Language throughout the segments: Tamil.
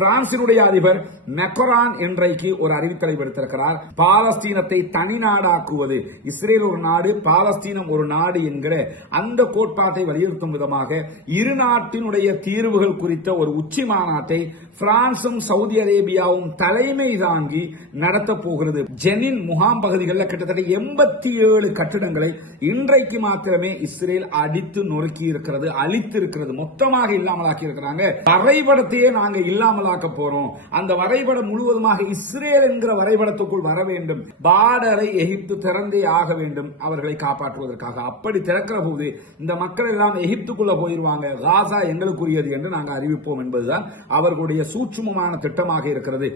பிரான்சினுடைய அதிபர் மெக்ரான் இன்றைக்கு ஒரு அறிவித்தலை விடுத்திருக்கிறார். பாலஸ்தீனத்தை தனி நாடாக்குவது, இஸ்ரேல் ஒரு நாடு பாலஸ்தீனம் ஒரு நாடு என்கிற அந்த கோட்பாட்டை வலியுறுத்தும் விதமாக இரு நாட்டினுடைய தீர்வுகள் குறித்த ஒரு உச்சி மாநாட்டை பிரான்சும் சவுதி அரேபியாவும் தலைமை தாங்கி நடத்த போகிறது. ஜெனின் முகாம் பகுதிகளில் கிட்டத்தட்ட 87 கட்டிடங்களை இன்றைக்கு மாத்திரமே இஸ்ரேல் அடித்து நொறுக்கி இருக்கிறது, அழித்து இருக்கிறது, மொத்தமாக இல்லாமலாக்கி இருக்கிறாங்க. வரைபடத்தையே நாங்க இல்லாமலாக்க போறோம், அந்த வரைபடம் முழுவதுமாக இஸ்ரேல் என்கிற வரைபடத்துக்குள் வர வேண்டும், பார்டரை எகிப்து திறந்தே ஆக வேண்டும் அவர்களை காப்பாற்றுவதற்காக. அப்படி திறக்கிற போது இந்த மக்கள் எல்லாம் எகிப்துக்குள்ள போயிருவாங்க, காசா எங்களுக்குரியது என்று நாங்கள் அறிவிப்போம் என்பதுதான் அவர்களுடைய சூட்சுமமான திட்டமாக இருக்கிறது.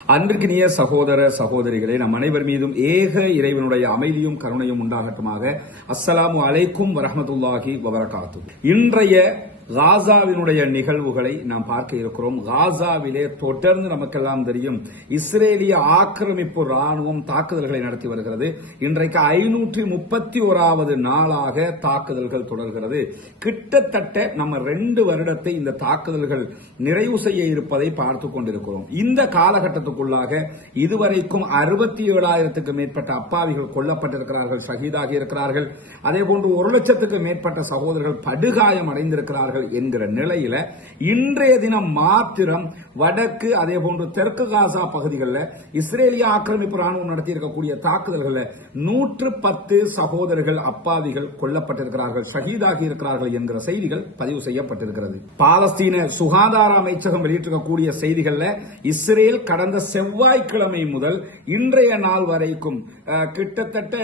அன்பிற்கினிய சகோதர சகோதரிகளே, நம் அனைவர் மீதும் ஏக இறைவனுடைய அமைதியும் கருணையும் உண்டாகட்டுமாக. அஸ்ஸலாமு அலைக்கும் வரஹ்மத்துல்லாஹி வபரகாத்துஹு. இன்றைய காசாவினுடைய நிகழ்வுகளை நாம் பார்க்க இருக்கிறோம். காசாவிலே தொடர்ந்து நமக்கெல்லாம் தெரியும் இஸ்ரேலிய ஆக்கிரமிப்பு ராணுவம் தாக்குதல்களை நடத்தி வருகிறது. இன்றைக்கு 531வது நாளாக தாக்குதல்கள் தொடர்கிறது. கிட்டத்தட்ட நம்ம 2 வருடத்தை இந்த தாக்குதல்கள் நிறைவு செய்ய இருப்பதை பார்த்துக் கொண்டிருக்கிறோம். இந்த காலகட்டத்துக்குள்ளாக இதுவரைக்கும் 67,000க்கு மேற்பட்ட அப்பாவிகள் கொல்லப்பட்டிருக்கிறார்கள், ஷஹீதாகி இருக்கிறார்கள். அதேபோன்று 1 லட்சத்துக்கு மேற்பட்ட சகோதரர்கள் படுகாயம் அடைந்திருக்கிறார்கள் என்கிற நிலையில இன்றைய தினம் மாத்திரம் வடக்கு அதே போன்று தெற்கு காசா பகுதிகளில் இஸ்ரேலிய ஆக்கிரமிப்பு ராணுவம் நடத்தி இருக்கக்கூடிய தாக்குதல்களில் 110 சகோதரர்கள் அப்பாவிகள் கொல்லப்பட்டிருக்கிறார்கள், ஷஹீதாகி இருக்கிறார்கள் என்கிற செய்திகள் பதிவு செய்யப்பட்டிருக்கிறது. பாலஸ்தீன சுகாதார அமைச்சகம் வெளியிட்டிருக்கக்கூடிய செய்திகளில் இஸ்ரேல் கடந்த செவ்வாய்க்கிழமை முதல் இன்றைய நாள் வரைக்கும் கிட்டத்தட்ட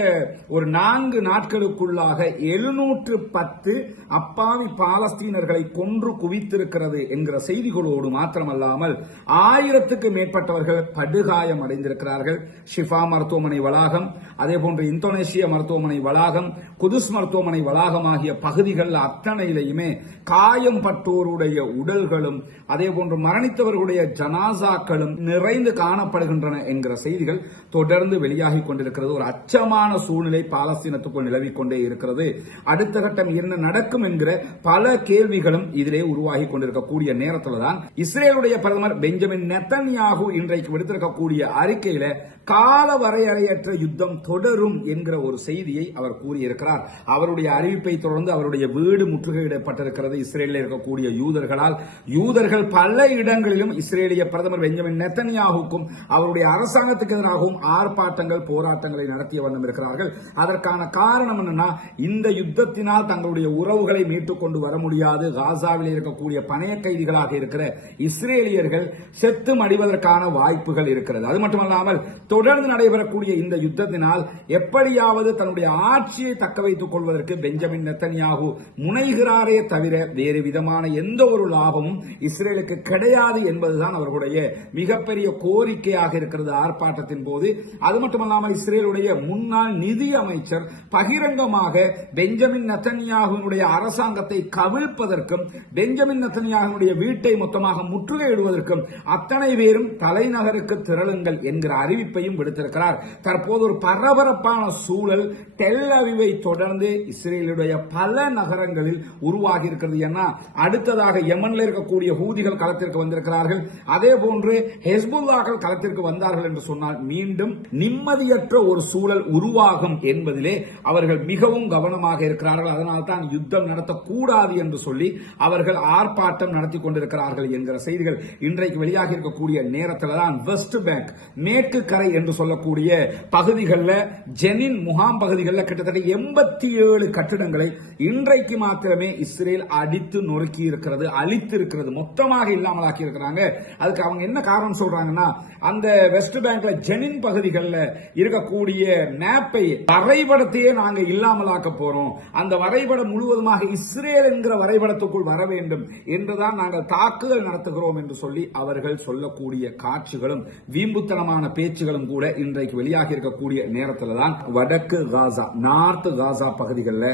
ஒரு 4 நாட்களுக்குள்ளாக 710 அப்பாவி பாலஸ்தீனர்களை கொன்று குவித்திருக்கிறது என்கிற செய்திகளோடு மாத்திரமல்லாமல் 1000க்கு மேற்பட்டவர்கள் படுகாயம் அடைந்திருக்கிறார்கள். ஷிஃபா மருத்துவமனை வளாகம், அதேபோன்று இந்தோனேஷிய மருத்துவமனை வளாகம், குதுஸ் மருத்துவமனை வளாகம் ஆகிய பகுதிகள் அத்தனையிலையுமே காயம் பட்டோருடைய உடல்களும் அதேபோன்று மரணித்தவர்களுடைய ஜனாசாக்களும் நிறைந்து காணப்படுகின்றன என்கிற செய்திகள் தொடர்ந்து வெளியாகி கொண்டிருக்கிறது. ஒரு அச்சமான சூழ்நிலை பாலஸ்தீனத்துக்குள் நிலவிக் கொண்டே இருக்கிறது. அடுத்த கட்டம் என்ன நடக்கும் என்கிற பல கேள்விகளும் இதிலே உருவாகி கொண்டிருக்கக்கூடிய நேரத்தில் தான் இஸ்ரேலுடைய பிரதமர் பெஞ்சமின் நெத்தன்யாகு இன்றைக்கு விடுத்திருக்கக்கூடிய அறிக்கையில கால வரையறையற்ற யுத்தம் தொடரும் என்கிற ஒரு செய்தியை அவர் கூறியிருக்கிறார். அவருடைய அறிவிப்பை தொடர்ந்து அவருடைய வீடு முற்றுகையிடப்பட்டிருக்கிறது இஸ்ரேலில் இருக்கக்கூடிய யூதர்களால். யூதர்கள் பல இடங்களிலும் இஸ்ரேலிய பிரதமர் பெஞ்சமின் நெத்தன்யாகுக்கும் அவருடைய அரசாங்கத்துக்கு எதிராகவும் ஆர்ப்பாட்டங்கள் போராட்டங்களை நடத்திய வண்ணம் இருக்கிறார்கள். அதற்கான காரணம் என்னன்னா, இந்த யுத்தத்தினால் தங்களுடைய உறவுகளை மீட்டுக் கொண்டு வர முடியாது, காசாவில் இருக்கக்கூடிய பணைய கைதிகளாக இருக்கிற இஸ்ரேலியர்கள் செத்து மடிவதற்கான வாய்ப்புகள் இருக்கிறது. அது மட்டுமல்லாமல் தொடர்ந்து நடைபெறக்கூடிய இந்த யுத்தத்தினால் எப்படியாவது தன்னுடைய ஆட்சியை தக்க வைத்துக் கொள்வதற்கு பெஞ்சமின் நெத்தன்யாகு முனைகிறாரே தவிர வேறு விதமான எந்த ஒரு லாபமும் இஸ்ரேலுக்கு கிடையாது என்பதுதான் அவர்களுடைய மிகப்பெரிய கோரிக்கையாக இருக்கிறது ஆர்ப்பாட்டத்தின் போது. அது மட்டுமல்லாமல் இஸ்ரேலுடைய முன்னாள் நிதி அமைச்சர் பகிரங்கமாக பெஞ்சமின் நெத்தன்யாகுவினுடைய அரசாங்கத்தை கவிழ்ப்பதற்கும் பெஞ்சமின் நெத்தன்யாகுவினுடைய வீட்டை மொத்தமாக முற்றுகையிடுவதற்கும் அத்தனை பேரும் தலைநகருக்கு திரளுங்கள் என்கிற அறிவிப்பையும் விடுத்திருக்கிறார். தற்போது ஒரு பரபரப்பான சூழல் டெல் அவிவை தொடர்ந்து இஸ்ரேலுடைய பல நகரங்களில் உருவாகி இருக்கிறது. ஏன்னா அடுத்ததாக யமன்ல இருக்கக்கூடிய ஹூதிகள் களத்திற்கு வந்திருக்கிறார்கள், அதே போன்று ஹெஸ்புல்லாக்கள் களத்திற்கு வந்தார்கள் என்று சொன்னால் மீண்டும் நிம்மதியற்ற ஒரு சூழல் உருவாகும் என்பதிலே அவர்கள் மிகவும் கவனமாக இருக்கிறார்கள். அதனால் தான் யுத்தம் நடத்தக்கூடாது என்று சொல்லி அவர்கள் ஆர்ப்பாட்டம் நடத்தி கொண்டிருக்கிறார்கள் என்கிற செய்திகள் இன்றைக்கு வெளியாகி இருக்கக்கூடிய நேரத்தில் தான் வெஸ்ட் பேங்க் மேற்கு கரை என்று சொல்லக்கூடிய பகுதிகளில் ஜெனின் முகாம் பகுதிகளில் கிட்டத்தட்ட 87 கட்டிடங்களை இன்றைக்கு மாத்திரமே இஸ்ரேல் அடித்து நொறுக்கி இருக்கிறது, அழித்து இருக்கிறது, மொத்தமாக இல்லாமலாக்கி இருக்கிறாங்க. அதுக்கு அவங்க என்ன காரணம் சொல்றாங்கன்னா, அந்த வெஸ்ட் பேங்க்ல ஜெனின் பகுதிகளில் இருக்கக்கூடிய மேப்பை வரைபடத்தையே நாங்க இல்லாமலாக்க போறோம், அந்த வரைபடம் முழுவதுமாக இஸ்ரேல் என்கிற வரைபடம் வரைபடத்துக்குள் வர வேண்டும் என்றுதான் நாங்கள் தாக்குதல் நடத்துகிறோம் என்று சொல்லி அவர்கள் சொல்லக்கூடிய காட்சிகளும் வீம்புத்தனமான பேச்சுகளும் கூட இன்றைக்கு வெளியாகி இருக்கக்கூடிய நேரத்தில் தான் வடக்கு காசா, நார்த் காசா பகுதிகளில்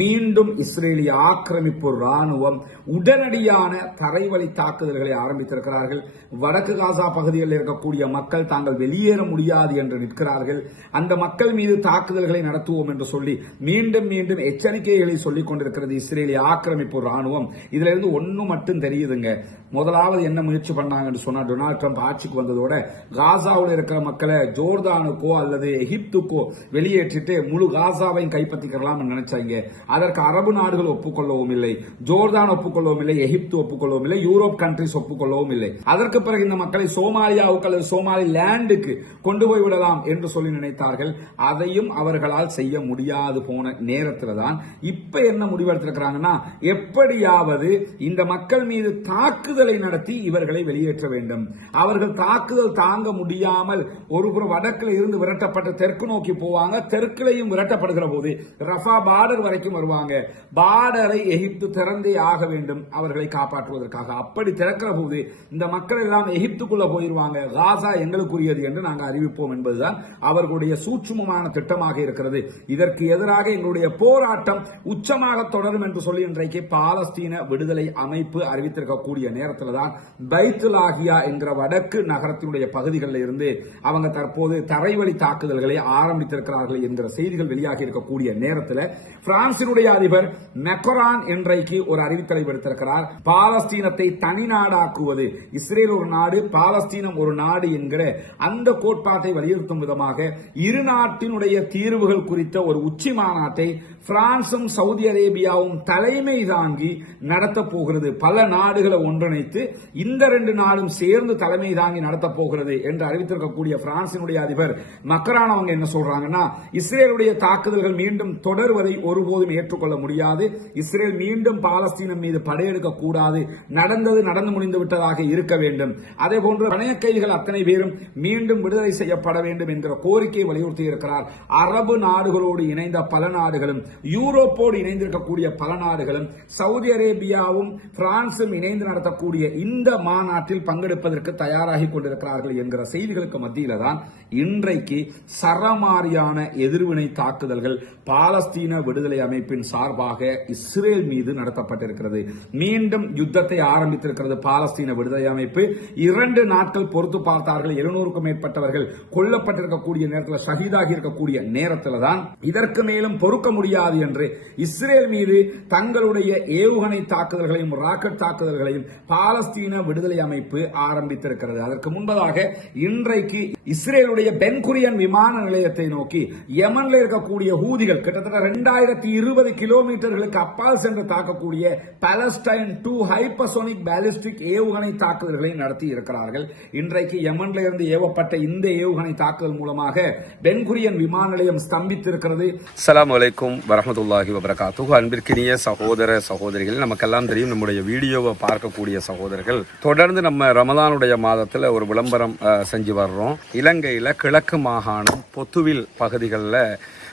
மீண்டும் இஸ்ரேலிய ஆக்கிரமிப்பு ராணுவம் உடனடியான தரைவழி தாக்குதல்களை ஆரம்பித்திருக்கிறார்கள். வடக்கு காசா பகுதிகளில் இருக்கக்கூடிய மக்கள் தாங்கள் வெளியேற முடியாது என்று நிற்கிறார்கள். அந்த மக்கள் மீது தாக்குதல்களை நடத்துவோம் என்று சொல்லி மீண்டும் மீண்டும் எச்சரிக்கைகளை சொல்லிக் கொண்டிருக்கிறது இஸ்ரேலிய ஆக்கிரமிப்பு ராணுவம். இதுல இருந்து ஒன்னு மட்டும் தெரியுதுங்க. முதலாவது என்ன முயற்சி பண்ணாங்கன்னு சொன்னா, டொனால்ட் ட்ரம்ப் ஆட்சிக்கு வந்ததோட காசாவில் இருக்கிற மக்களை ஜோர்தானுக்கோ அல்லது எகிப்துக்கோ வெளியேற்றிட்டு முழு காசாவையும் கைப்பற்றிக்கலாம் நினைச்சாங்க. அதற்கு அரபு நாடுகள் ஒப்புக்கொள்ளவும் இல்லை, ஜோர்தான் ஒப்புக்கொள்ளவும் இல்லை, எகிப்து ஒப்புக்கொள்ளவும் இல்லை, யூரோப் கண்ட்ரிஸ் ஒப்புக்கொள்ளவும் இல்லை. அதற்கு பிறகு இந்த மக்களை சோமாலியாவுக்கு அல்லது சோமாலி லேண்டுக்கு கொண்டு போய் விடலாம் என்று சொல்லி நினைத்தார்கள். அதையும் அவர்களால் செய்ய முடியாது போன நேரத்தில் தான் இப்ப என்ன முடிவெடுத்திருக்கிறாங்கன்னா, எப்படியாவது இந்த மக்கள் மீது தாக்குதலை நடத்தி இவர்களை வெளியேற்ற வேண்டும். அவர்கள் தாக்குதல் தாங்க முடியாமல் ஒருபுறம் வடக்கில் இருந்து விரட்டப்பட்ட தெற்கு நோக்கி போவாங்க. தெற்கிலையும் விரட்டப்படுகிற போது ரஃபா பார்டர் வரைக்கும் வருவாங்க. பார்டரை எகிப்து திறந்தே ஆக வேண்டும் அவர்களை காப்பாற்றுவதற்காக. அப்படி திறக்கிற போது இந்த மக்கள் எல்லாம் எகிப்துக்குள்ள போயிருவாங்க. காசா எங்களுக்குரியது என்று நாங்கள் அறிவிப்போம் என்பதுதான் அவர்களுடைய சூட்சுமமான திட்டமாக இருக்கிறது. இதற்கு எதிராக எங்களுடைய போராட்டம் உச்சமாக தொடரும் என்று சொல்லி இன்றைக்கு பாலஸ்தீன விடுதலை அமைப்பு அறிவித்திருக்கக்கூடிய நேரத்தில் தான் பைத்துலாகியா என்கிற வடக்கு நகரத்தினுடைய பகுதிகளில் இருந்து அவங்க தற்போது தரைவழி தாக்குதல்களை ஆரம்பித்திருக்கிறார்கள் என்கிற செய்திகள் வெளியாகி இருக்கக்கூடிய நேரத்தில் பிரான்சினுடைய அதிபர் மெக்ரான் இன்றைக்கு ஒரு அறிவித்தலை விடுத்திருக்கிறார். பாலஸ்தீனத்தை தனி நாடாக்குவது, இஸ்ரேல் ஒரு நாடு பாலஸ்தீனம் ஒரு நாடு என்கிற அந்த கோட்பாட்டை வலியுறுத்தும் விதமாக இரு நாட்டினுடைய தீர்வுகள் குறித்த ஒரு உச்சி மாநாட்டை பிரான்சும் சவுதி அரேபியாவும் தலைமை தாங்கி நடத்த போகிறது. பல நாடுகளை ஒன்றிணைத்து இந்த ரெண்டு நாடும் சேர்ந்து தலைமை தாங்கி நடத்த போகிறது என்று அறிவித்திருக்கக்கூடிய பிரான்சினுடைய அதிபர் மக்ரான் அவங்க என்ன சொல்றாங்கன்னா, இஸ்ரேலுடைய தாக்குதல்கள் மீண்டும் தொடர்வதை ஒருபோதும் ஏற்றுக்கொள்ள முடியாது. இஸ்ரேல் மீண்டும் பாலஸ்தீனம் மீது படையெடுக்க கூடாது. நடந்தது நடந்து முடிந்து விட்டதாக இருக்க வேண்டும். அதே போன்று பணைய கைதிகள் அத்தனை பேரும் மீண்டும் விடுதலை செய்யப்பட வேண்டும் என்கிற கோரிக்கையை வலியுறுத்தி இருக்கிறார். அரபு நாடுகளோடு இணைந்த பல நாடுகளும், யூரோப்போடு இணைந்திருக்கக்கூடிய பல நாடுகளும், சவுதி அரேபியாவும் பிரான்சும் இணைந்து நடத்தக்கூடிய இந்த மாநாட்டில் பங்கெடுப்பதற்கு தயாராகி கொண்டிருக்கிறார்கள் என்கிற செய்திகளுக்கு மத்தியில தான் இன்றைக்கு சரமாரியான எதிர்வினை தாக்குதல்கள் பாலஸ்தீன விடுதலை அமைப்பின் சார்பாக இஸ்ரேல் மீது நடத்தப்பட்டிருக்கிறது. மீண்டும் யுத்தத்தை ஆரம்பித்திருக்கிறது பாலஸ்தீன விடுதலை அமைப்பு. 2 நாட்கள் பொறுத்து பார்த்தார்கள். 700க்கும் மேற்பட்டவர்கள் கொல்லப்பட்டிருக்கக்கூடிய நேரத்தில், ஷஹீதாகி இருக்கக்கூடிய நேரத்தில் தான் இதற்கு மேலும் பொறுக்க முடியாது என்று இஸ்ரேல் மீது தங்களுடைய ஏவுகணை தாக்குதல்களையும் ராக்கெட் தாக்குதல்களையும் பாலஸ்தீன விடுதலை அமைப்பு ஆரம்பித்திருக்கிறது. அதற்கு முன்பதாக இன்றைக்கு இஸ்ரேலுடைய பென்குரியன் விமான நிலையத்தை நோக்கி யமன்ல இருக்கக்கூடிய ஹூதிகள் கிட்டத்தட்ட 2020 கிலோமீட்டர்களுக்கு அப்பால் சென்று தாக்கக்கூடிய பாலஸ்டைன் 2 ஹைப்பர்சோனிக் பாலிஸ்டிக் ஏவுகணை தாக்குதல்களை நடத்தி இருக்கிறார்கள். இன்றைக்கு யமன்ல இருந்து ஏவப்பட்ட இந்த ஏவுகணை தாக்குதல் மூலமாக பென்குரியன் விமான நிலையம் ஸ்தம்பித்திருக்கிறது. அஸ்ஸலாமு அலைக்கும் வரஹ்மத்துல்லாஹி வபரகாத்துஹு. அன்பிற்கினிய சகோதர சகோதரிகள், நமக்கெல்லாம் தெரியும், நம்முடைய வீடியோவை பார்க்கக்கூடிய சகோதரர்கள் தொடர்ந்து நம்ம ரமலானுடைய மாதத்துல ஒரு விளம்பரம் செஞ்சு வர்றோம். இலங்கையில கிழக்கு மாகாணம் பொத்துவில் பகுதிகளில்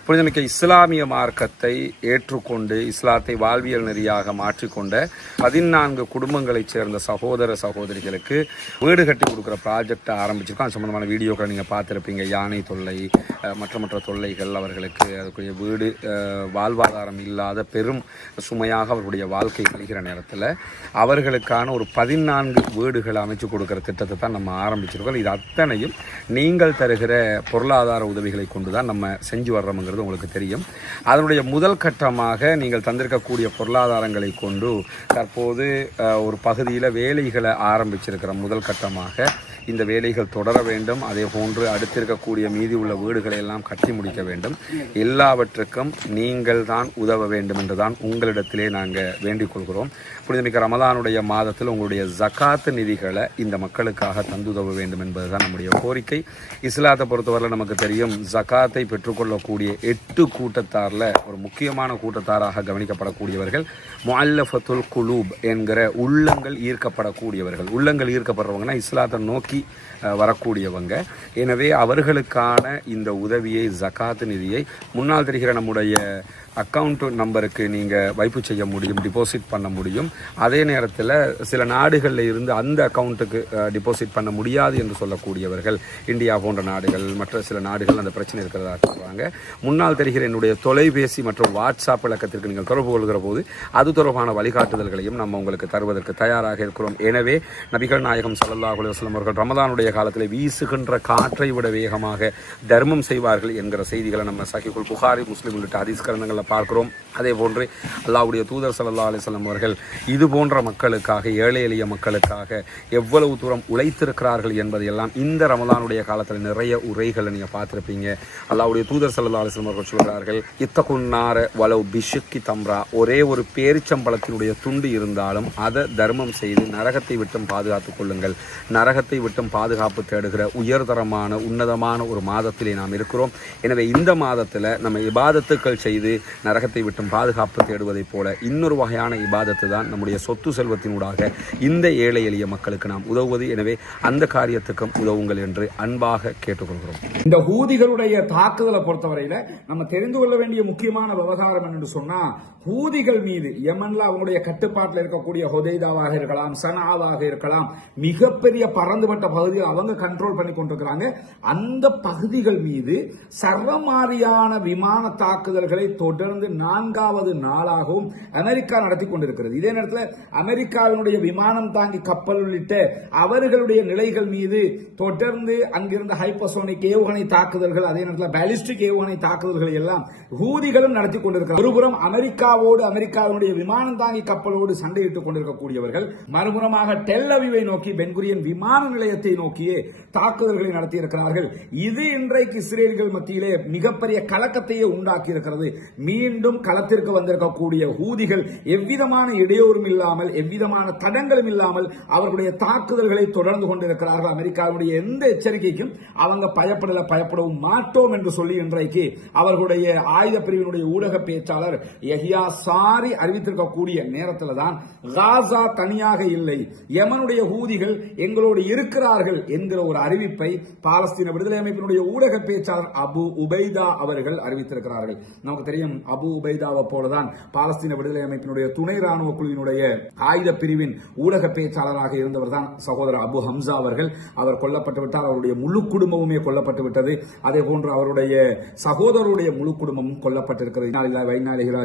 புனிதமிக்க இஸ்லாமிய மார்க்கத்தை ஏற்றுக்கொண்டு இஸ்லாத்தை வாழ்வியல் நெறியாக மாற்றிக்கொண்ட 14 குடும்பங்களைச் சேர்ந்த சகோதர சகோதரிகளுக்கு வீடு கட்டி கொடுக்குற ப்ராஜெக்டை ஆரம்பிச்சிருக்கோம். அது சம்பந்தமான வீடியோக்களை நீங்கள் பார்த்துருப்பீங்க. யானை தொல்லை, மற்ற தொல்லைகள், அவர்களுக்கு அதுக்குரிய வீடு வாழ்வாதாரம் இல்லாத பெரும் சுமையாக அவர்களுடைய வாழ்க்கை கழிகிற நேரத்தில் அவர்களுக்கான ஒரு 14 வீடுகளை அமைச்சு கொடுக்குற திட்டத்தை தான் நம்ம ஆரம்பிச்சிருக்கோம். இது அத்தனையும் நீங்கள் தருகிற பொருளாதார உதவிகளை கொண்டு தான் நம்ம செஞ்சு வர்றோம்ங்கிறது உங்களுக்கு தெரியும். அதனுடைய முதல் கட்டமாக நீங்கள் தந்திருக்கக்கூடிய பொருளாதாரங்களை கொண்டு தற்போது ஒரு பகுதியில் வேலைகளை ஆரம்பிச்சிருக்கிற முதல் கட்டமாக இந்த வேலைகள் தொடர வேண்டும். அதே போன்று அடுத்திருக்கக்கூடிய மீதி உள்ள வீடுகளை எல்லாம் கட்டி முடிக்க வேண்டும். எல்லாவற்றுக்கும் நீங்கள் தான் உதவ வேண்டும் என்றுதான் உங்களிடத்திலே நாங்கள் வேண்டிக் கொள்கிறோம். புனிதமிக்க ரமலானுடைய மாதத்தில் உங்களுடைய ஜகாத் நிதிகளை இந்த மக்களுக்காக தந்துதவ வேண்டும் என்பதுதான் நம்முடைய கோரிக்கை. இஸ்லாத்தை பொறுத்தவரை நமக்கு தெரியும், ஜகாத்தை பெற்றுக்கொள்ளக்கூடிய 8 கூட்டத்தாரில் ஒரு முக்கியமான கூட்டத்தாராக கவனிக்கப்படக்கூடியவர்கள் முஅல்லஃபத்துல் குலூப் என்கிற உள்ளங்கள் ஈர்க்கப்படக்கூடியவர்கள். உள்ளங்கள் ஈர்க்கப்படுறவங்கன்னா இஸ்லாத்தை நோக்கி நோக்கி வரக்கூடியவங்க. எனவே அவர்களுக்கான இந்த உதவியை, ஜகாத் நிதியை முன்னால் தெரிகிற நம்முடைய அக்கௌண்ட் நம்பருக்கு நீங்கள் வைப்பு செய்ய முடியும், டிபாசிட் பண்ண முடியும். அதே நேரத்தில் சில நாடுகளில் இருந்து அந்த அக்கௌண்ட்டுக்கு டிபாசிட் பண்ண முடியாது என்று சொல்லக்கூடியவர்கள், இந்தியா போன்ற நாடுகள், மற்ற சில நாடுகள் அந்த பிரச்சனை இருக்கிறதா சொல்கிறாங்க. முன்னால் தெரிகிற என்னுடைய தொலைபேசி மற்றும் வாட்ஸ்அப் இலக்கத்திற்கு நீங்கள் தொடர்பு கொள்கிற போது அது தொடர்பான வழிகாட்டுதல்களையும் நம்ம உங்களுக்கு தருவதற்கு தயாராக இருக்கிறோம். எனவே நபிகள் நாயகம் ஸல்லல்லாஹு அலைஹி வஸல்லம் அவர்கள் ரமதானுடைய காலத்தில் வீசுகின்ற காற்றை விட வேகமாக தர்மம் செய்வார்கள் என்கிற செய்திகளை நம்ம சஹீஹுல் புகாரி, முஸ்லிம் உள்ளிட்ட ஹதீஸ் கிரந்தங்களில் பார்க்கிறோம். அதே போன்று அல்லாஹ்வுடைய தூதர் ஸல்லல்லாஹு அலைஹி வஸல்லம் அவர்கள் இது போன்ற மக்களுக்காக, ஏழை எளிய மக்களுக்காக எவ்வளவு தூரம் உழைத்திருக்கிறார்கள் என்பதையெல்லாம் இந்த ரமலானுடைய காலத்தில் நிறைய உரைகளை நீங்கள் பார்த்துருப்பீங்க. அல்லாஹ்வுடைய தூதர் ஸல்லல்லாஹு அலைஹி வஸல்லம் அவர்கள் சொல்கிறார்கள், இத்தகுன்னார வலவ் பிஷுக்கி தம்ரா, ஒரே ஒரு பேரிச்சம்பழத்தினுடைய துண்டு இருந்தாலும் அதை தர்மம் செய்து நரகத்தை விட்டும் பாதுகாத்துக் கொள்ளுங்கள். நரகத்தை விட்டும் பாதுகாப்பு தேடுகிற உயர்தரமான உன்னதமான ஒரு மாதத்திலே நாம் இருக்கிறோம். எனவே இந்த மாதத்தில் நம்ம இபாதத்துக்கள் செய்து நரகத்தை விட்டும் பாதுகாப்பு தேடுவதைப் போல இன்னொரு வகையான இபாதத்து தான் நம்முடைய சொத்து செல்வத்தினூடாக இந்த ஏழை எளிய மக்களுக்கு நாம் உதவுவது. எனவே அந்த காரியத்துக்கும் உதவுங்கள் என்று அன்பாக கேட்டுக்கொள்கிறோம். இந்த ஹூதிகளுடைய தாக்குதலை பொறுத்தவரையில நம்ம தெரிந்து கொள்ள வேண்டிய முக்கியமான விவகாரம் என்று சொன்னா, ஹூதிகள் மீது யமன்ல அவங்களுடைய கட்டுப்பாட்டில் இருக்கக்கூடிய ஹுதைதாவாக இருக்கலாம், சனாவாக இருக்கலாம், மிகப்பெரிய பறந்துபட்ட பகுதிகள் அவங்க கண்ட்ரோல் பண்ணி கொண்டிருக்கிறாங்க. அந்த பகுதிகள் மீது சர்வமாரியான விமான தாக்குதல்களை தொடர்ந்து 4வது நாளாகவும் அமெரிக்கா நடத்தி கொண்டிருக்கிறது. இதே நேரத்தில் அமெரிக்காவினுடைய விமானம் தாங்கி கப்பல் உள்ளிட்ட அவர்களுடைய நிலைகள் மீது தொடர்ந்து அங்கிருந்த ஹைப்பர்சோனிக் ஏவுகணை தாக்குதல்கள், அதே நேரத்தில் பாலிஸ்டிக் ஏவுகணை தாக்குதல்கள் எல்லாம் ஹூதிகளும் நடத்தி கொண்டிருக்கிறார். ஒருபுறம் அமெரிக்காவோடு, அமெரிக்காவினுடைய விமானம் தாங்கி கப்பலோடு சண்டையிட்டுக் கொண்டிருக்கக்கூடியவர்கள், மறுபுறமாக டெல் அவிவை நோக்கி, பென்குரியன் விமான நிலையத்தை நோக்கியே தாக்குதல்களை நடத்தி இருக்கிறார்கள். இது இன்றைக்கு இஸ்ரேல்கள் மத்தியிலே மிகப்பெரிய கலக்கத்தையே உண்டாக்கி இருக்கிறது. மீண்டும் களத்திற்கு வந்திருக்கக்கூடிய ஹூதிகள் எவ்விதமான இடையூறும் இல்லாமல், எவ்விதமான தடங்களும் இல்லாமல் அவர்களுடைய தாக்குதல்களை தொடர்ந்து கொண்டிருக்கிறார்கள். அமெரிக்காவுடைய எந்த எச்சரிக்கைக்கும் அவங்க பயப்படவும் மாட்டோம் என்று சொல்லி இன்றைக்கு அவர்களுடைய ஆயுத பிரிவினுடைய ஊடக பேச்சாளர் யஹ்யா சாரி அறிவித்திருக்கக்கூடிய நேரத்தில் தான் காசா தனியாக இல்லை, யமனுடைய ஹூதிகள் எங்களோடு இருக்கிறார்கள் என்கிற ஒரு அறிவிப்பை பாலஸ்தீன விடுதலை அமைப்பினுடைய ஊடக பேச்சாளர் அபு உபைதா அவர்கள் அறிவித்திருக்கிறார்கள். நமக்கு தெரியும், அபு உபைதாவை போலதான் பாலஸ்தீன விடுதலை அமைப்பினுடைய துணை ராணுவ குழுவினுடைய ஆயுத பிரிவின் ஊடக பேச்சாளராக இருந்தவர் தான் சகோதரர் அபு ஹம்சா அவர்கள். அவர் கொல்லப்பட்டு விட்டார், அவருடைய முழு குடும்பமுமே கொல்லப்பட்டு விட்டது. அதே போன்று அவருடைய சகோதரருடைய முழு குடும்பமும் கொல்லப்பட்டிருக்கிறது.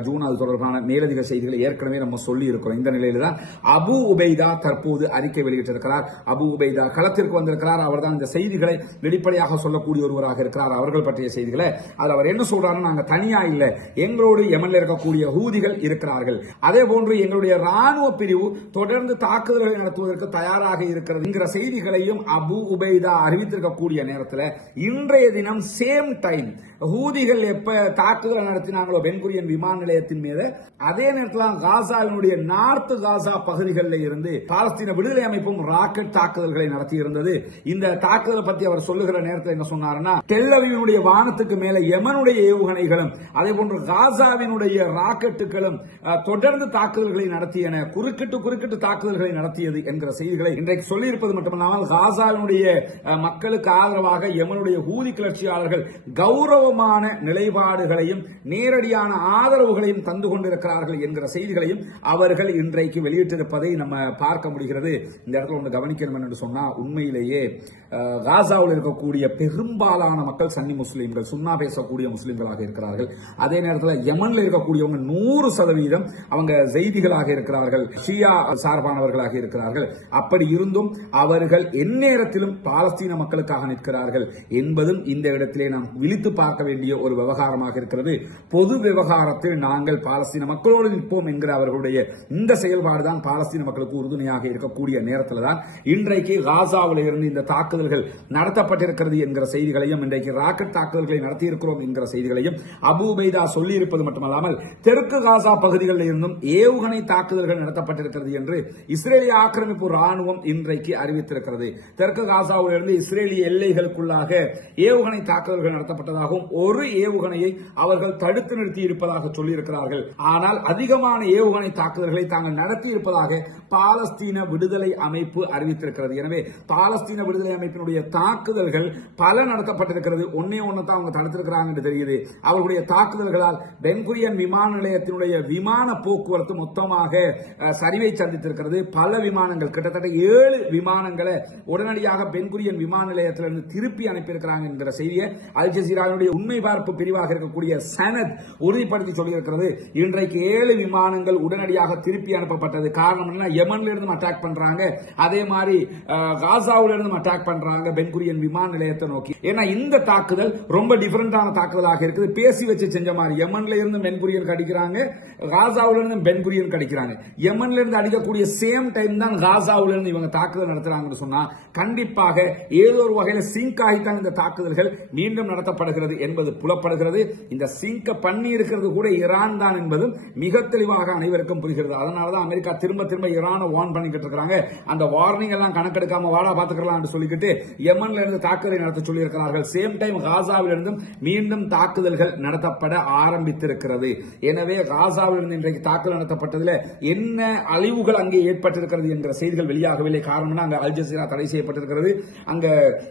ஜூன் அது தொடர்பான மேலதிக செய்திகளை ஏற்கனவே நம்ம சொல்லி இருக்கிறோம். இந்த நிலையில தான் அபு உபைதா தற்போது அறிக்கை வெளியிட்டிருக்கிறார். அபு உபைதா களத்திற்கு வந்திருக்கிறார். அவர் தான் இந்த செய்திகளை வெளிப்படையாக சொல்லக்கூடிய ஒருவராக இருக்கிறார். அவர்கள் பற்றிய செய்திகளை அதில் அவர் என்ன சொல்றாருன்னா, நாங்க தனியா இல்ல, எங்களோடு யமன்ல இருக்கக்கூடிய ஹூதிகள் இருக்கிறார்கள். அதே போன்று எங்களுடைய ராணுவ பிரிவு தொடர்ந்து தாக்குதல்களை நடத்துவதற்கு தயாராக இருக்கிறது என்கிற செய்திகளையும் அபு உபைதா அறிவித்திருக்கக்கூடிய நேரத்தில் இன்றைய தினம் சேம் டைம் ஹூதிகள் எப்ப தாக்குதலை நடத்தினாங்களோ பென்குரியன் விமான நிலையத்தின் மீது, அதே நேரத்தில் காசாவினுடைய நார்த் காசா பகுதிகளில் இருந்து பாலஸ்தீன விடுதலை அமைப்பும் ராக்கெட் தாக்குதல்களை நடத்தி இருந்தது. இந்த தாக்குதலை பற்றி அவர் சொல்லுகிற நேரத்தில் என்ன சொன்னார்னா, டெல் அவிவினுடைய வானத்துக்கு மேல யமனுடைய ஏவுகணைகளும் அதே போன்று காசாவினுடைய ராக்கெட்டுகளும் தொடர்ந்து தாக்குதல்களை நடத்தியன, குறுக்கிட்டு தாக்குதல்களை நடத்தியது என்கிற செய்திகளை இன்றைக்கு சொல்லியிருப்பது மட்டுமல்லாமல், காசாவினுடைய மக்களுக்கு ஆதரவாக யமனுடைய ஹூதி கிளர்ச்சியாளர்கள் கௌரவமான நிலைப்பாடுகளையும் நேரடியான ஆதரவுகளையும் தந்து கொண்டிருக்கிறார்கள் என்கிற செய்திகளையும் அவர்கள் இன்றைக்கு வெளியிட்டிருப்பதை நம்ம பார்க்க முடிகிறது. இந்த இடத்துல ஒன்று கவனிக்கணும் என்று சொன்னா, உண்மையிலேயே காசாவில் இருக்கக்கூடிய பெரும்பாலான மக்கள் சன்னி முஸ்லீம்கள், சுன்னா பேசக்கூடிய முஸ்லீம்களாக இருக்கிறார்கள். அதே நேரத்தில் யமன்ல இருக்கக்கூடியவங்க 100% அவங்க ஜெய்திகளாக இருக்கிறார்கள், ஷியா சார்பானவர்களாக இருக்கிறார்கள். அப்படி இருந்தும் அவர்கள் எந்நேரத்திலும் பாலஸ்தீன மக்களுக்காக நிற்கிறார்கள் என்பதும் இந்த இடத்திலே நாம் விழித்து பார்க்க வேண்டிய ஒரு விவகாரமாக இருக்கிறது. பொது விவகாரத்தில் நாங்கள் பாலஸ்தீன மக்களோடு நிற்போம் என்கிற அவர்களுடைய இந்த செயல்பாடுதான் பாலஸ்தீன மக்களுக்கு உறுதுணையாக இருக்கக்கூடிய நேரத்தில் தான் இன்றைக்கு காசாவில் இருந்து இந்த தாக்குதல்கள் நடத்தப்பட்டிருக்கிறது என்கிற செய்திகளையும், இன்றைக்கு ராக்கெட் தாக்குதல்களை நடத்தியிருக்கிறோம் என்கிற செய்திகளையும் அபு உபைதா சொல்லி இருப்பது மட்டுமல்லாமல், தெற்கு காசா பகுதிகளில் இருந்தும் ஏவுகணை தாக்குதல்கள் நடத்தப்பட்டிருக்கிறது என்று இஸ்ரேலிய ஆக்கிரமிப்பு ராணுவம் இன்றைக்கு அறிவித்திருக்கிறது. தெற்கு காசாவில் இருந்து இஸ்ரேலிய எல்லைகளுக்குள்ளாக ஏவுகணை தாக்குதல்கள் நடத்தப்பட்டதாகவும் ஒரு ஏவுகணையை அவர்கள் தடுத்து நிறுத்தி இருப்பதாக சொல்லியிருக்கிறார்கள். ஆனால் அதிகமான ஏவுகணை தாக்குதல்களை தாங்கள் நடத்தி இருப்பதாக பாலஸ்தீன விடுதலை அமைப்பு அறிவித்திருக்கிறது. எனவே பாலஸ்தீன விடுதலை அமைப்பினுடைய தாக்குதல்கள் பல நடத்தப்பட்டிருக்கிறது. ஒன்னே ஒன்னு தான் அவங்க தடுத்திருக்கிறாங்க என்று தெரியுது. அவர்களுடைய தாக்குதல்களால் பென்குரியன் விமான நிலையத்தினுடைய விமான போக்குவரத்து மொத்தமாக சரிவை சந்தித்திருக்கிறது. பல விமானங்கள் கிட்டத்தட்ட 7 விமானங்களை உடனடியாக பென்குரியன் விமான நிலையத்திலிருந்து திருப்பி அனுப்பியிருக்கிறாங்க என்கிற செய்தியை அல் ஜசீராவுடைய உண்மை பார்ப்பு பிரிவாக இருக்கக்கூடிய சனத் உறுதிப்படுத்தி சொல்லியிருக்கிறது. இன்றைக்கு 7 விமானங்கள் உடனடியாக திருப்பி அனுப்பப்பட்டது. காரணம் என்ன? யமன்ல இருந்து அட்டாக் பண்றாங்க, அதே மாதிரி காசாவுல இருந்து அட்டாக் பண்றாங்க பென்குரியன் விமான நிலையத்தை நோக்கி. ஏன்னா இந்த தாக்குதல் ரொம்ப டிஃபரெண்டான தாக்குதலாக இருக்குது. பேசி வச்சு செஞ்ச மாதிரி யமன்ல இருந்து பென்குரியன் அடிக்கிறாங்க, காசாவுல இருந்து பென்குரியன் அடிக்கிறாங்க. யமன்ல இருந்து அடிக்கக்கூடிய சேம் டைம் தான் காசாவுல இருந்து இவங்க தாக்குதல் நடத்துறாங்கன்னு சொன்னா கண்டிப்பாக ஏதோ ஒரு வகையில் சிங்க் ஆகித்தான் இந்த தாக்குதல்கள் மீண்டும் நடத்தப்படுகிறது என்பது புலப்படுகிறது. இந்த சிங்க பண்ணி இருக்கிறது கூட ஈரான் தான் என்பதும் மிக தெளிவாக அனைவருக்கும் புரிகிறது. அதனாலதான் அமெரிக்கா திரும்ப திரும்ப ஈரானை வார்ன் பண்ணிக்கிட்டு இருக்காங்க. அந்த வார்னிங் எல்லாம் கணக்கெடுக்காம வாடா பாத்துக்கலாம் சொல்லிக்கிட்டு யமன்ல இருந்து தாக்குதலை நடத்த சொல்லி இருக்கிறார்கள். சேம் டைம் காசாவில் இருந்தும் மீண்டும் தாக்குதல்கள் நடத்தப்பட ஆரம்பித்திருக்கிறது. எனவே காசாவில் இருந்து இன்றைக்கு தாக்குதல் நடத்தப்பட்டதில் என்ன அழிவுகள் அங்கே ஏற்பட்டிருக்கிறது என்கிற செய்திகள் வெளியாகவில்லை. காரணம் அங்க அல் ஜசீரா தடை செய்யப்பட்டிருக்கிறது. அங்க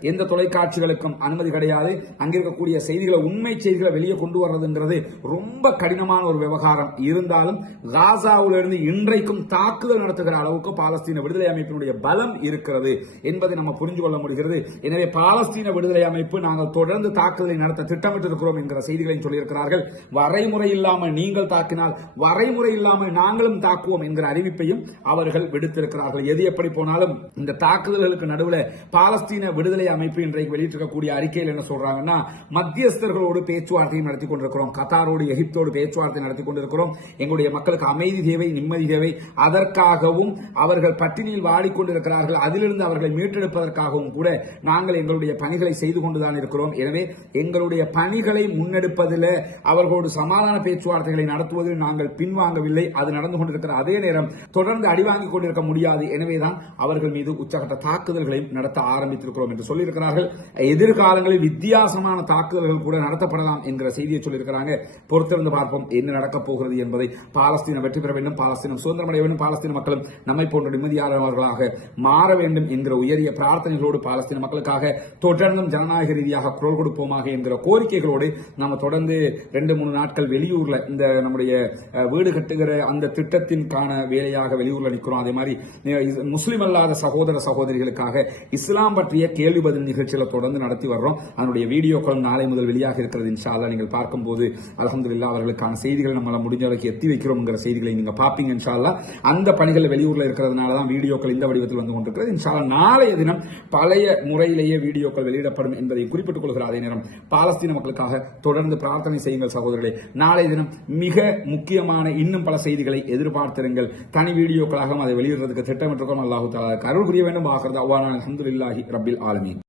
எந்த தொலைக்காட்சிகளுக்கும் அனுமதி கிடையாது. அங்க இருக்கக்கூடிய செய்திகளை, உண்மை செய்திகளை வெளியே கொண்டு வர்றதுங்கிறது ரொம்ப கடினமான ஒரு விவகாரம். இருந்தாலும் காசாவில் இருந்து இன்றைக்கும் தாக்குதல் நடத்துகிற அளவுக்கு பாலஸ்தீன விடுதலை அமைப்பினுடைய பலம் இருக்கிறது என்பதை நம்ம புரிந்து கொள்ள முடிகிறது. எனவே பாலஸ்தீன விடுதலை அமைப்பு நாங்கள் தொடர்ந்து தாக்குதலை நடத்த திட்டமிட்டிருக்கிறோம் என்கிற செய்திகளையும் சொல்லியிருக்கிறார்கள். வரைமுறை இல்லாமல் நீங்கள் தாக்கினால் வரைமுறை இல்லாமல் நாங்களும் தாக்குவோம் என்கிற அறிவிப்பையும் அவர்கள் விடுத்திருக்கிறார்கள். எது எப்படி போனாலும் இந்த தாக்குதல்களுக்கு நடுவில் பாலஸ்தீன விடுதலை அமைப்பு இன்றைக்கு வெளியிட்டிருக்கக்கூடிய அறிக்கையில் என்ன சொல்றாங்கன்னா, மத்தியஸ்தர்களோடு பேச்சுவார்த்தையும் நடத்தி கொண்டிருக்கிறோம், கத்தாரோடு எகிப்தோடு பேச்சுவார்த்தை நடத்தி கொண்டிருக்கிறோம். எங்களுடைய மக்களுக்கு அமைதி தேவை, நிம்மதி தேவை. அதற்காகவும் அவர்கள் பட்டினியில் வாடிக்கொண்டிருக்கிறார்கள், அதிலிருந்து அவர்களை மீட்டெடுப்பதற்காகவும் கூட நாங்கள் எங்களுடைய பணிகளை செய்து கொண்டுதான் இருக்கிறோம். எனவே எங்களுடைய பணிகளை முன்னெடுப்பதில் அவர்களோடு சமாதான பேச்சுவார்த்தைகளை நடத்துவதில் நாங்கள் பின்வாங்கவில்லை. அது நடந்து கொண்டிருக்கிற அதே நேரம் தொடர்ந்து அடிவாங்கிக் கொண்டிருக்க முடியாது. எனவேதான் அவர்கள் மீது உச்சகட்ட தாக்குதல்களையும் நடத்த ஆரம்பித்திருக்கிறோம் என்று சொல்லியிருக்கிறார்கள். எதிர்காலங்களில் வித்தியாசமான தாக்குதல்கள் கூட நடத்தப்படலாம் என்கிற செய்தியை சொல்லியிருக்கிறாங்க. பொறுத்திருந்து பார்ப்போம் என்ன நடக்கப் போகிறது என்பதை. பாலஸ்தீனம் வெற்றி பெற வேண்டும், பாலஸ்தீனம் சுதந்திரமடைய வேண்டும், பாலஸ்தீன மக்களும் நம்மை போன்ற நிம்மதியானவர்களாக மாற வேண்டும் என்கிற உயரிய பிரார்த்தனைகளோடு பாலஸ்தீன மக்களுக்காக தொடர்ந்தும் ஜனநாயக ரீதியாக குரல் கொடுப்போமாக என்கிற கோரிக்கைகளோடு நாம தொடர்ந்து 2-3 நாட்கள் வெளியூர்ல இந்த நம்முடைய வீடு கட்டுகிற அந்த திட்டத்திற்கான வேலையாக வெளியூர்ல நிற்கிறோம். அதே மாதிரி முஸ்லிம் அல்லாத சகோதர சகோதரிகளுக்காக இஸ்லாம் பற்றிய கேள்வி பதில் நிகழ்ச்சிகளை தொடர்ந்து நடத்தி வர்றோம். அதனுடைய வீடியோக்கள் நாளை முதல் வெளியாக இருக்கிறது. இன்ஷா அல்லாஹ் நீங்கள் பார்க்கும்போது அல்ஹம்துலில்லாஹ் அவர்களுக்கான செய்திகளை நம்மள முடிஞ்ச அளவுக்கு எத்தி வைக்கிறோம்ங்கிற செய்திகளை நீங்க பாப்பீங்க. இன்ஷா அல்லாஹ் அந்த பணிகள் வெளியூர்ல இருக்கிறதுனால தான் வீடியோக்கள் இந்த வடிவத்தில் வந்து கொண்டிருக்கிறது. இன்ஷா அல்லாஹ் நாளைய தினம் பழைய முறையிலேயே வீடியோக்கள் வெளியிடப்படும் என்பதை குறிப்பிட்டுக் கொள்கிற அதே நேரம் பாலஸ்தீன மக்களுக்காக தொடர்ந்து பிரார்த்தனை செய்யுங்கள் சகோதரர்களே. நாளைய தினம் மிக முக்கியமான இன்னும் பல செய்திகளை எதிர்பார்த்திருங்கள். தனி வீடியோக்களாக அதை வெளியிடுறதுக்கு திட்டமிட்டிருக்கோம். அல்லாஹ் தஆலா அருள் புரிய வேண்டும். ஆகிறது அல்ஹம்துலில்லாஹி ரப்பில் ஆலமீன்.